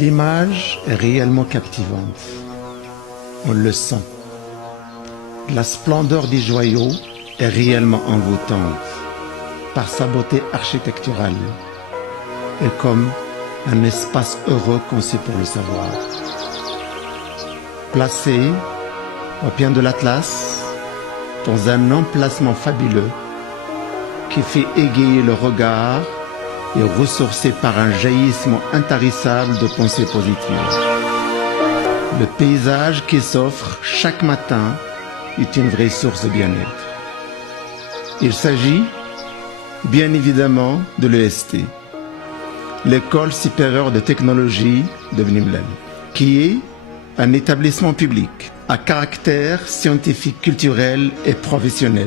L'image est réellement captivante. On le sent. La splendeur des joyaux est réellement envoûtante par sa beauté architecturale et comme un espace heureux conçu pour le savoir. Placé au pied de l'Atlas, dans un emplacement fabuleux qui fait égayer le regard et ressourcer par un jaillissement intarissable de pensées positives. Le paysage qui s'offre chaque matin est une vraie source de bien-être. Il s'agit bien évidemment de l'EST, l'École supérieure de technologie de Vnimlel, qui est un établissement public à caractère scientifique, culturel et professionnel.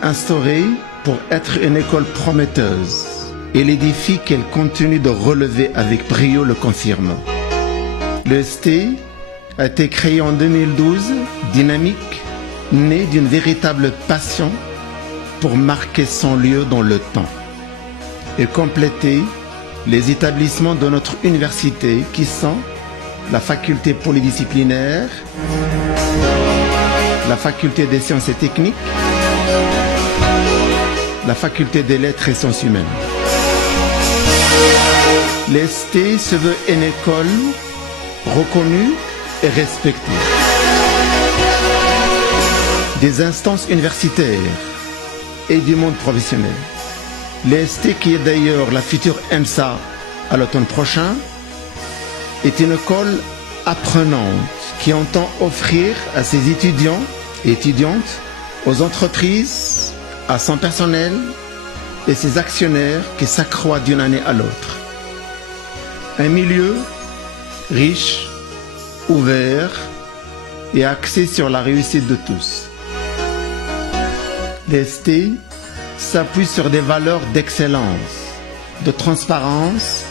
Instaurée pour être une école prometteuse, et les défis qu'elle continue de relever avec brio le confirment. L'EST a été créé en 2012, dynamique, né d'une véritable passion pour marquer son lieu dans le temps et compléter les établissements de notre université qui sont la faculté polydisciplinaire, la faculté des sciences et techniques, la faculté des lettres et sciences humaines. L'EST se veut une école reconnue et respectée. Des instances universitaires et du monde professionnel. L'EST, qui est d'ailleurs la future ENSA à l'automne prochain, est une école apprenante qui entend offrir à ses étudiants et étudiantes, aux entreprises, à son personnel et ses actionnaires qui s'accroît d'une année à l'autre. Un milieu riche, ouvert et axé sur la réussite de tous. L'EST s'appuie sur des valeurs d'excellence, de transparence,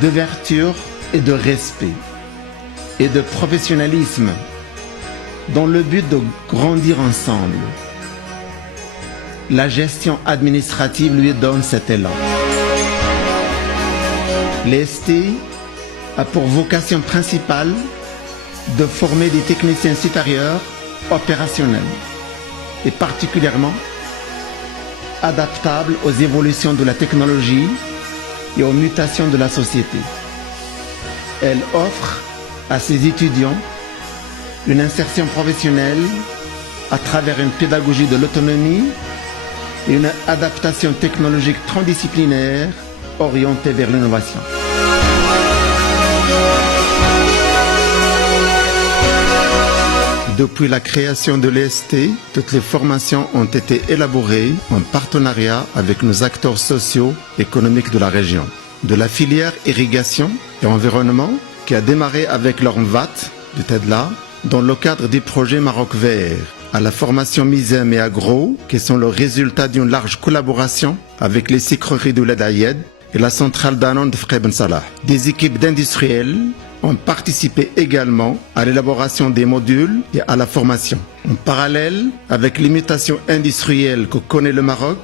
d'ouverture et de respect, et de professionnalisme, dans le but de grandir ensemble. La gestion administrative lui donne cet élan. L'EST a pour vocation principale de former des techniciens supérieurs opérationnels et particulièrement adaptables aux évolutions de la technologie et aux mutations de la société. Elle offre à ses étudiants une insertion professionnelle à travers une pédagogie de l'autonomie et une adaptation technologique transdisciplinaire orientée vers l'innovation. Depuis la création de l'EST, toutes les formations ont été élaborées en partenariat avec nos acteurs sociaux et économiques de la région. De la filière irrigation et environnement, qui a démarré avec l'ORMVAT de TEDLA, dans le cadre du projet Maroc Vert, à la formation MISEM et Agro, qui sont le résultat d'une large collaboration avec les sucreries de l'Edayed et la centrale Danone de Frey Ben Salah. Des équipes d'industriels ont participé également à l'élaboration des modules et à la formation. En parallèle, avec les mutations industrielles que connaît le Maroc,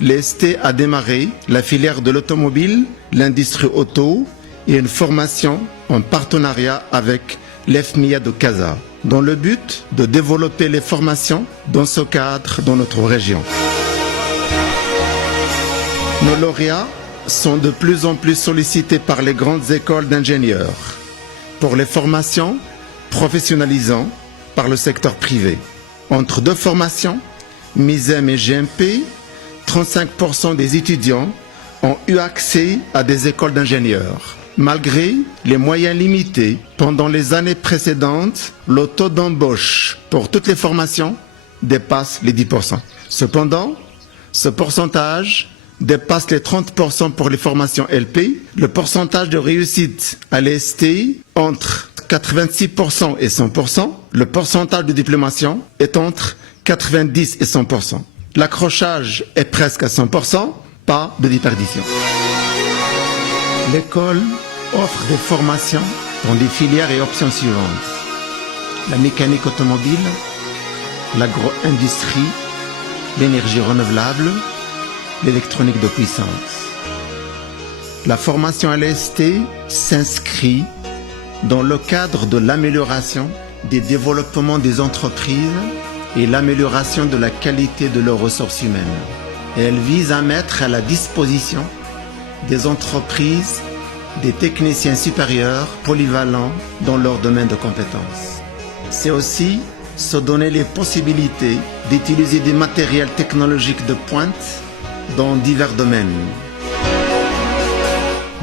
l'EST a démarré la filière de l'automobile, l'industrie auto et une formation en partenariat avec l'EFMIA de Casa, dans le but de développer les formations dans ce cadre dans notre région. Nos lauréats sont de plus en plus sollicités par les grandes écoles d'ingénieurs pour les formations professionnalisantes par le secteur privé. Entre deux formations, MISEM et GMP, 35% des étudiants ont eu accès à des écoles d'ingénieurs. Malgré les moyens limités, pendant les années précédentes, le taux d'embauche pour toutes les formations dépasse les 10%. Cependant, ce pourcentage dépasse les 30% pour les formations LP. Le pourcentage de réussite à l'EST entre 86% et 100%. Le pourcentage de diplomation est entre 90 et 100%. L'accrochage est presque à 100%, pas de déperdition. L'école offre des formations dans des filières et options suivantes: la mécanique automobile, l'agro-industrie, l'énergie renouvelable, l'électronique de puissance. La formation à l'EST s'inscrit dans le cadre de l'amélioration des développements des entreprises et l'amélioration de la qualité de leurs ressources humaines. Et elle vise à mettre à la disposition des entreprises des techniciens supérieurs polyvalents dans leur domaine de compétences. C'est aussi se donner les possibilités d'utiliser des matériels technologiques de pointe dans divers domaines.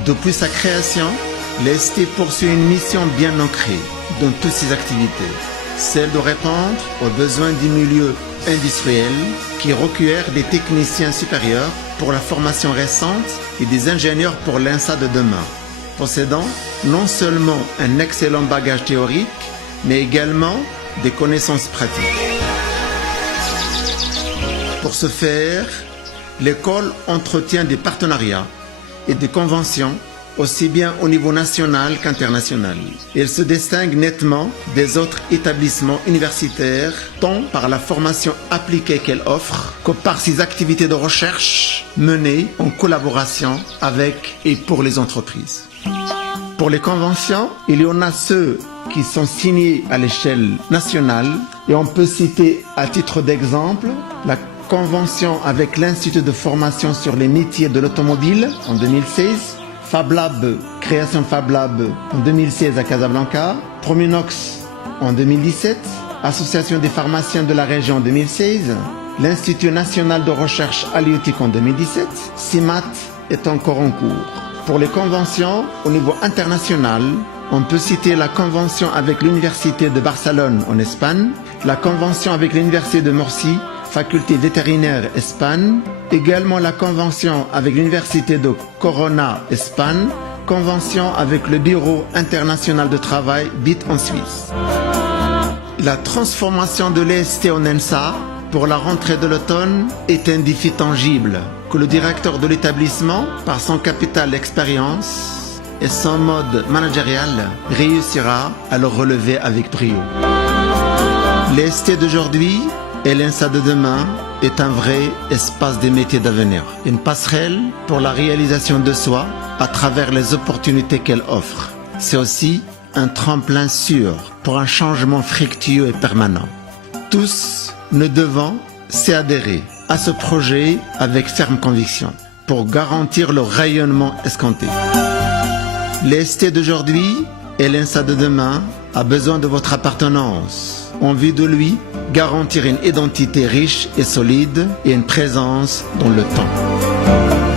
Depuis sa création, l'EST poursuit une mission bien ancrée dans toutes ses activités, celle de répondre aux besoins du milieu industriel qui requiert des techniciens supérieurs pour la formation récente et des ingénieurs pour l'INSA de demain, possédant non seulement un excellent bagage théorique, mais également des connaissances pratiques. Pour ce faire, l'école entretient des partenariats et des conventions aussi bien au niveau national qu'international. Elle se distingue nettement des autres établissements universitaires, tant par la formation appliquée qu'elle offre, que par ses activités de recherche menées en collaboration avec et pour les entreprises. Pour les conventions, il y en a ceux qui sont signés à l'échelle nationale et on peut citer à titre d'exemple la convention avec l'Institut de formation sur les métiers de l'automobile en 2016, Fab Lab, création Fab Lab en 2016 à Casablanca, Prominox en 2017, Association des pharmaciens de la région en 2016, l'Institut national de recherche halieutique en 2017, CIMAT est encore en cours. Pour les conventions au niveau international, on peut citer la convention avec l'Université de Barcelone en Espagne, la convention avec l'Université de Murcie, faculté vétérinaire Espagne, également la convention avec l'Université de Corona Espagne, convention avec le Bureau international de travail BIT en Suisse. La transformation de l'EST en ENSA pour la rentrée de l'automne est un défi tangible que le directeur de l'établissement, par son capital d'expérience et son mode managérial, réussira à le relever avec brio. L'EST d'aujourd'hui et l'INSA de demain est un vrai espace des métiers d'avenir, une passerelle pour la réalisation de soi à travers les opportunités qu'elle offre. C'est aussi un tremplin sûr pour un changement fructueux et permanent. Tous, nous devons s'y adhérer à ce projet avec ferme conviction pour garantir le rayonnement escompté. L'EST d'aujourd'hui et l'INSA de demain a besoin de votre appartenance. En vue de lui, garantir une identité riche et solide et une présence dans le temps.